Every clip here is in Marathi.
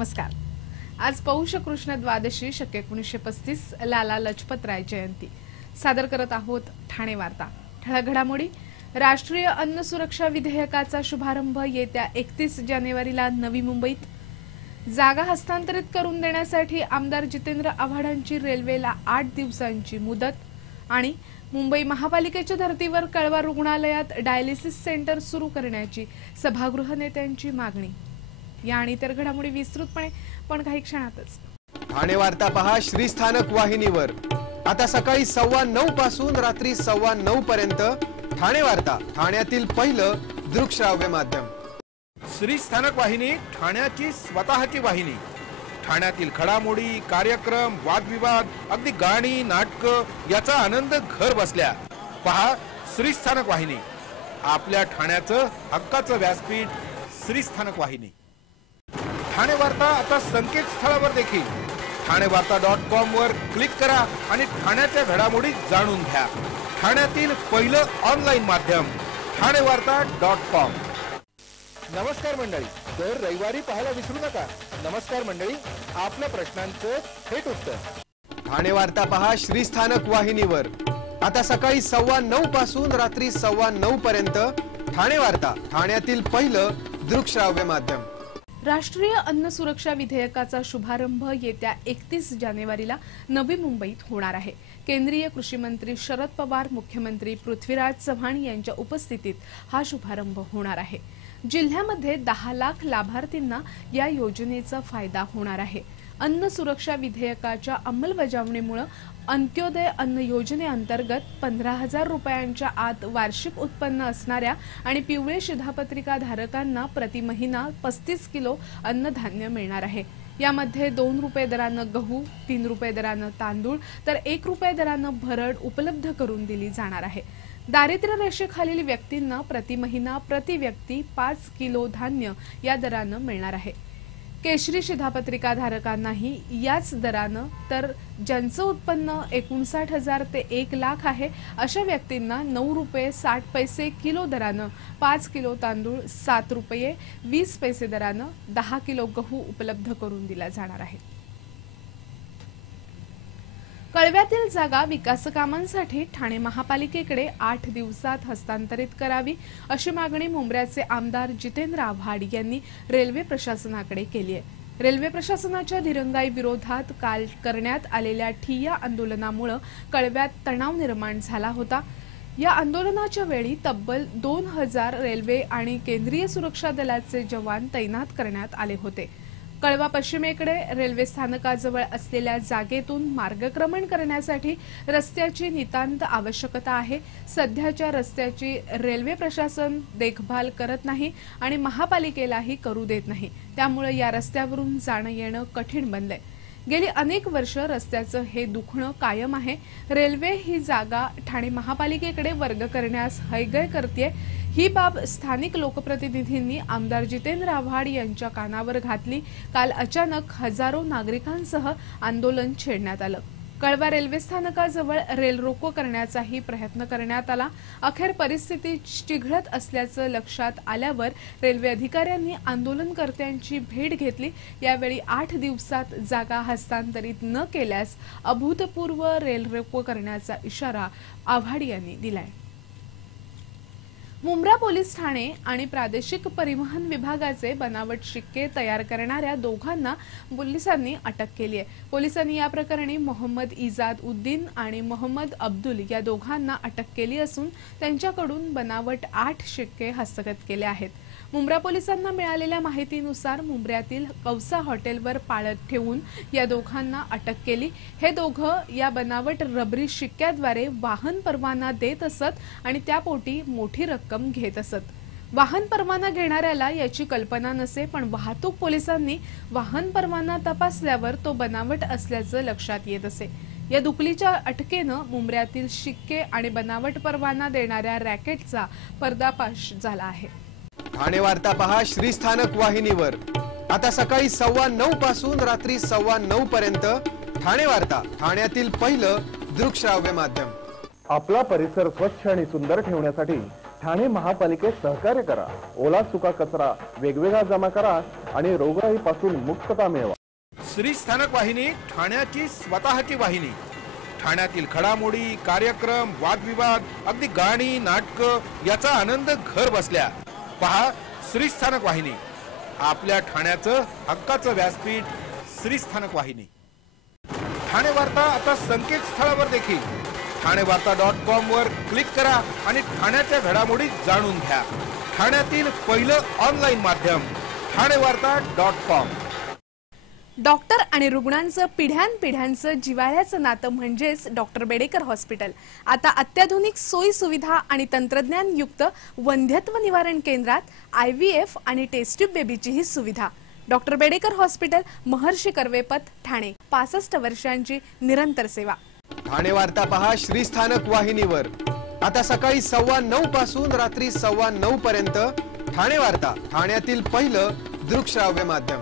नमस्कार। आज पौष कृष्ण द्वादशी शके 1935 लाला लजपतराय जयंती सादर करत आहोत ठाणे वार्ता। ठळक घडामोडी। राष्ट्रीय अन्न सुरक्षा विधेयकाचा शुभारंभ येत्या 31 जानेवारीला नवी मुंबईत। जागा हस्तांतरित करून देण्यासाठी आमदार जितेंद्र आव्हाडांची रेल्वेला 8 दिवसांची मुदत आणि मुंबई महापालिकेच्या धर्तीवर कळवा रुग्णालयात डायलिसिस सेंटर सुरू करण्याची सभागृह नेत्यांची मागणी। या आणि इतर घडामोडी विस्तृतपणे पण काही क्षणातच। ठाणे वार्ता पहा श्रीस्थानक वाहिनीवर। आता सकाळी 9:15 पासून रात्री 9:15 पर्यंत ठाणे वार्ता, ठाण्यातील पहिलं दृकश्राव्य माध्यम। श्रीस्थानक वाहिनी ठाण्याची स्वतःची वाहिनी। ठाण्यातील घडामोडी, कार्यक्रम, वादविवाद, अगदी गाणी, नाटक याचा आनंद घर बसल्या पहा श्रीस्थानक वाहिनी। आपल्या ठाण्याचं हक्काचं व्यासपीठ श्रीस्थानक वाहिनी। ठाणे वार्ता आता संकेतस्थळावर देखील ठाणेवार्ता.com वर क्लिक करा आणि ठाण्याच्या घडामोडी जाणून घ्या। ठाण्यातील पहिलं ऑनलाईन माध्यम ठाणेवार्ता.com। नमस्कार मंडळी, दर रविवारी पाहायला विसरू नका। नमस्कार मंडळी, आपल्या प्रश्नांचं थेट उत्तर। ठाणे वार्ता पहा श्रीस्थानक वाहिनीवर। आता सकाळी 9:15 पासून रात्री 9:15 पर्यंत ठाणे वार्ता, ठाण्यातील पहिलं दृकश्राव्य माध्यम। राष्ट्रीय अन्न सुरक्षा विधेयकाचा शुभारंभ येत्या 31 जानेवारीला नवी मुंबईत होणार आहे। केंद्रीय कृषी मंत्री शरद पवार, मुख्यमंत्री पृथ्वीराज चव्हाण यांच्या उपस्थितीत हा शुभारंभ होणार आहे। जिल्ह्यामध्ये 10 लाख लाभार्थींना या योजनेचा फायदा होणार आहे। अन्न सुरक्षा विधेयकाच्या अंमलबजावणीमुळे अंत्योदय अन्न योजनेअंतर्गत 15,000 रुपयांच्या आत वार्षिक उत्पन्न असणाऱ्या आणि पिवळे शिधापत्रिका धारकांना प्रति महिना 35 किलो अन्नधान्य मिळणार आहे। यामध्ये 2 रुपये दरानं गहू, 3 रुपये दरानं तांदूळ तर 1 रुपये दरानं भरड उपलब्ध करून दिली जाणार आहे। दारिद्र्य रेषेखालील व्यक्तींना प्रति महिना प्रति व्यक्ती 5 किलो धान्य या दरानं मिळणार आहे। केशरी शिधापत्रिका धारकांनाही याच दरानं, तर ज्यांचं उत्पन्न 59,000 ते 1 लाख आहे अशा व्यक्तींना 9 रुपये 60 पैसे किलो दरानं 5 किलो तांदूळ, 7 रुपये 20 पैसे दरानं 10 किलो गहू उपलब्ध करून दिला जाणार आहे। कळव्यातील जागा विकास कामांसाठी ठाणे महापालिकेकडे 8 दिवसात हस्तांतरित करावी अशी मागणी मुंब्र्याचे आमदार जितेंद्र आव्हाड यांनी रेल्वे प्रशासनाकडे केली आहे। रेल्वे प्रशासनाच्या दिरंगाई विरोधात काल करण्यात आलेल्या ठिय्या आंदोलनामुळे कळव्यात तणाव निर्माण झाला होता। या आंदोलनाच्या वेळी तब्बल 2000 रेल्वे आणि केंद्रीय सुरक्षा दलाचे जवान तैनात करण्यात आले होते। कळवा पश्चिमेकडे रेल्वे स्थानकाजवळ असलेल्या जागेतून मार्गक्रमण करण्यासाठी रस्त्याची नितांत आवश्यकता आहे। सध्याच्या रस्त्याची रेल्वे प्रशासन देखभाल करत नाही आणि महापालिकेलाही करू देत नाही। त्यामुळे या रस्त्यावरून जाणं येणं कठीण बनलंय। गेली अनेक वर्ष रस्त्याचं हे दुखणं कायम आहे। रेल्वे ही जागा ठाणे महापालिकेकडे वर्ग करण्यास हयगय करते। ही बाब स्थानिक लोकप्रतिनिधींनी आमदार जितेंद्र आव्हाड यांच्या कानावर घातली। काल अचानक हजारो नागरिकांसह आंदोलन छेडण्यात आलं। कळवा रेल्वे स्थानकाजवळ रेल रोको करण्याचाही प्रयत्न करण्यात आला। अखेर परिस्थिती चिघळत असल्याचं लक्षात आल्यावर रेल्वे अधिकाऱ्यांनी आंदोलनकर्त्यांची भेट घेतली। यावेळी 8 दिवसात जागा हस्तांतरित न केल्यास अभूतपूर्व रेल रोको करण्याचा इशारा आव्हाड यांनी दिलाय। मुंब्रा पोलीस ठाणे आणि प्रादेशिक परिवहन विभागाचे बनावट शिक्के तयार करणाऱ्या दोघांना पोलिसांनी अटक केली आहे। पोलिसांनी या प्रकरणी मोहम्मद इजाद उद्दीन आणि मोहम्मद अब्दुल या दोघांना अटक केली असून त्यांच्याकडून बनावट 8 शिक्के हस्तगत केले आहेत। मुंब्रा पोलिसांना मिळालेल्या माहितीनुसार मुंब्र्यातील कौसा हॉटेलवर पाळत ठेवून या दोघांना अटक केली। हे दोघं या बनावट रबरी शिक्क्याद्वारे वाहन परवाना देत असत आणि त्यापोटी मोठी रक्कम घेत असत। वाहन परवाना घेणाऱ्याला याची कल्पना नसे, पण वाहतूक पोलिसांनी वाहन परवाना तपासल्यावर तो बनावट असल्याचं लक्षात येत असे। या दुकलीच्या अटकेनं मुंब्र्यातील शिक्के आणि बनावट परवाना देणाऱ्या रॅकेटचा पर्दाफाश झाला आहे। ठाणे वार्ता पहा श्रीस्थानक वाहिनीवर। आता सकाळी 9:15 पासून रात्री 9:15 पर्यंत ठाणे वार्ता, ठाण्यातील पहिलं दृकश्राव्य माध्यम। आपला परिसर स्वच्छ आणि सुंदर ठेवण्यासाठी ठाणे महापालिकेत सहकार्य करा। ओला सुका कचरा वेगवेगळा जमा करा आणि रोगराईपासून मुक्तता मिळवा। श्री स्थानक वाहिनी ठाण्याची स्वतःची वाहिनी। ठाण्यातील घडामोडी, कार्यक्रम, वादविवाद, अगदी गाणी, नाटक याचा आनंद घर बसल्या पहा श्री स्थानक वाहिनी। आपल्या ठाण्याचं हक्काचं व्यासपीठ श्री स्थानक वाहिनी। ठाणे वार्ता आता संकेतस्थळावर देखील ठाणेवार्ता.com वर क्लिक करा आणि ठाण्याच्या घडामोडी जाणून घ्या। ठाण्यातील पहिलं ऑनलाईन माध्यम ठाणेवार्ता.com। डॉक्टर आणि रुग्णांचं पिढ्यानपिढ्यांचं जिव्हाळ्याचं नातं म्हणजेच डॉक्टर बेडेकर हॉस्पिटल आता अत्याधुनिक सोयी सुविधा आणि तंत्रज्ञान युक्त वंध्यत्व निवारण केंद्रात IVF आणि टेस्ट ट्यूब बेबीची ही सुविधा। डॉक्टर बेडेकर हॉस्पिटल, महर्षी कर्वेपथ, ठाणे। 65 वर्षांची निरंतर सेवा। ठाणे वार्ता पहा श्री स्थानक वाहिनीवर आता सकाळी 9:15 पासून रात्री 9:15 पर्यंत। ठाणे वार्ता, ठाण्यातील पहिलं दृकश्राव्य माध्यम।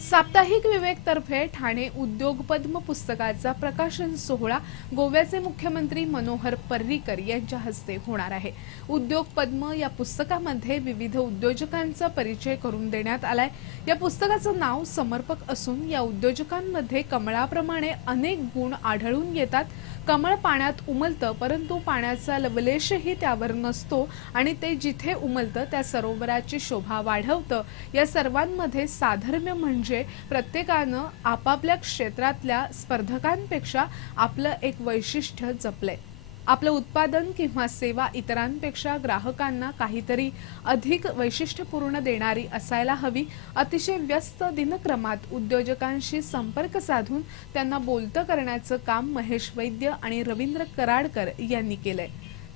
साप्ताहिक विवेक तर्फे ठाणे उद्योग पद्म पुस्तकाचा प्रकाशन सोहळा गोव्याचे मुख्यमंत्री मनोहर पर्रीकर यांच्या हस्ते होणार आहे। उद्योग पद्म या पुस्तकामध्ये विविध उद्योजकांचा परिचय करून देण्यात आलाय। या पुस्तकाचं नाव समर्पक असून या उद्योजकांमध्ये कमळाप्रमाणे अनेक गुण आढळून येतात। कमळ पाण्यात उमलतं, परंतु पाण्याचा लवलेशही त्यावर नसतो आणि ते जिथे उमलतं त्या सरोवराची शोभा वाढवतं। या सर्वांमध्ये साधर्म्य म्हणजे प्रत्येकानं आपापल्या क्षेत्रातल्या स्पर्धकांपेक्षा आपलं एक वैशिष्ट्य जपलंय। आपलं उत्पादन किंवा सेवा इतरांपेक्षा ग्राहकांना काहीतरी अधिक वैशिष्ट्यपूर्ण देणारी असायला हवी। अतिशय व्यस्त दिनक्रमात उद्योजकांशी संपर्क साधून त्यांना बोलतं करण्याचं काम महेश वैद्य आणि रवींद्र कराडकर यांनी केलंय।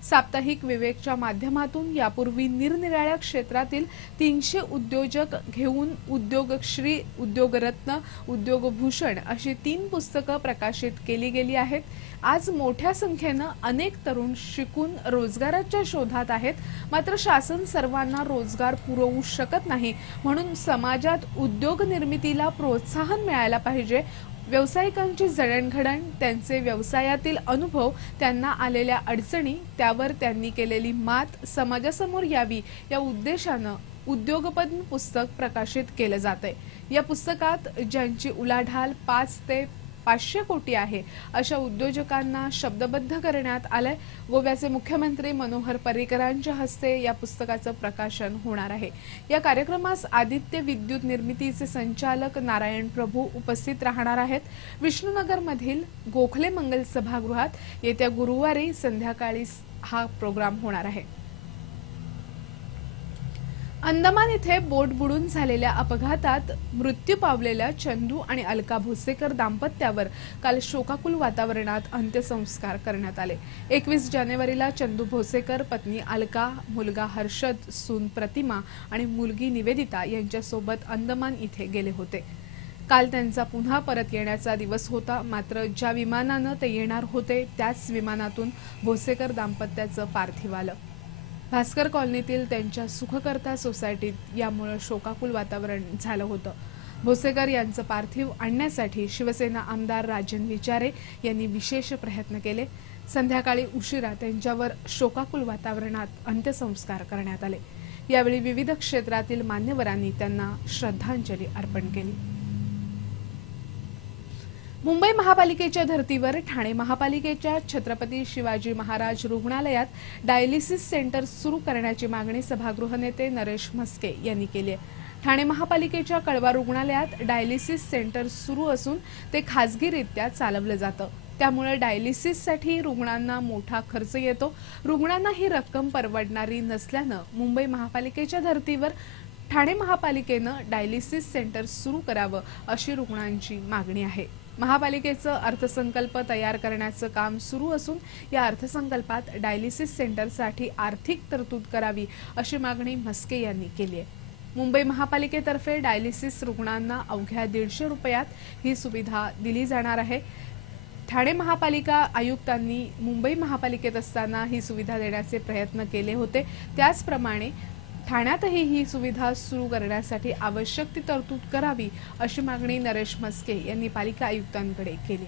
साप्ताहिक विवेकच्या माध्यमातून यापूर्वी निरनिराळ्या क्षेत्रातील 300 उद्योजक घेऊन उद्योगश्री, उद्योगरत्न, उद्योगभूषण अशी 3 पुस्तकं प्रकाशित केली गेली आहेत। आज मोठ्या संख्येनं अनेक तरुण शिकून रोजगाराच्या शोधात आहेत, मात्र शासन सर्वांना रोजगार पुरवू शकत नाही। म्हणून समाजात उद्योग निर्मितीला प्रोत्साहन मिळायला पाहिजे। व्यावसायिकांची जडणघडण, त्यांचे व्यवसायातील अनुभव, त्यांना आलेल्या अडचणी, त्यावर त्यांनी केलेली मात समाजासमोर यावी या उद्देशानं उद्योगपद्म पुस्तक प्रकाशित केलं जातंय। या पुस्तकात ज्यांची उलाढाल 5 ते 500 कोटी आहे अशा उद्योजकांना शब्दबद्ध करण्यात आलंय। गोव्याचे मुख्यमंत्री मनोहर पर्रीकरांच्या हस्ते या पुस्तकाचं प्रकाशन होणार आहे। या कार्यक्रमास आदित्य विद्युत निर्मितीचे संचालक नारायण प्रभू उपस्थित राहणार आहेत। विष्णुनगरमधील गोखले मंगल सभागृहात येत्या गुरुवारी संध्याकाळी हा प्रोग्राम होणार आहे। अंदमान इथे बोट बुडून झालेल्या अपघातात मृत्यू पावलेल्या चंदू आणि अलका भोसेकर दाम्पत्यावर काल शोकाकुल वातावरणात अंत्यसंस्कार करण्यात आले। 21 जानेवारीला चंदू भोसेकर पत्नी अलका, मुलगा हर्षद, सून प्रतिमा आणि मुलगी निवेदिता यांच्यासोबत अंदमान इथे गेले होते। काल त्यांचा पुन्हा परत येण्याचा दिवस होता, मात्र ज्या विमानानं ते येणार होते त्याच विमानातून भोसेकर दाम्पत्याचं पार्थिव आलं। भास्कर कॉलनीतील त्यांच्या सुखकर्ता सोसायटीत यामुळे शोकाकुल वातावरण झालं होतं। भोसेकर यांचं पार्थिव आणण्यासाठी शिवसेना आमदार राजन विचारे यांनी विशेष प्रयत्न केले। संध्याकाळी उशिरा त्यांच्यावर शोकाकुल वातावरणात अंत्यसंस्कार करण्यात आले। यावेळी विविध क्षेत्रातील मान्यवरांनी त्यांना श्रद्धांजली अर्पण केली। मुंबई महापालिकेच्या धर्तीवर ठाणे महापालिकेच्या छत्रपती शिवाजी महाराज रुग्णालयात डायलिसिस सेंटर सुरू करण्याची मागणी सभागृह नेते नरेश म्हस्के यांनी केली आहे। ठाणे महापालिकेच्या कळवा रुग्णालयात डायलिसिस सेंटर सुरू असून ते खासगीरित्या चालवलं जातं। त्यामुळे डायलिसिससाठी रुग्णांना मोठा खर्च येतो। रुग्णांना ही रक्कम परवडणारी नसल्यानं मुंबई महापालिकेच्या धर्तीवर ठाणे महापालिकेनं डायलिसिस सेंटर सुरू करावं अशी रुग्णांची मागणी आहे। महापालिकेचं अर्थसंकल्प तयार करण्याचं काम सुरू असून या अर्थसंकल्पात डायलिसिस सेंटरसाठी आर्थिक तरतूद करावी अशी मागणी म्हस्के यांनी केली आहे। मुंबई महापालिकेतर्फे डायलिसिस रुग्णांना अवघ्या 150 रुपयात ही सुविधा दिली जाणार आहे। ठाणे महापालिका आयुक्तांनी मुंबई महापालिकेत असताना ही सुविधा देण्याचे प्रयत्न केले होते, त्याचप्रमाणे ठाण्यातही ही सुविधा सुरू करण्यासाठी आवश्यक ती तरतूद करावी अशी मागणी नरेश म्हस्के यांनी पालिका आयुक्तांकडे केली।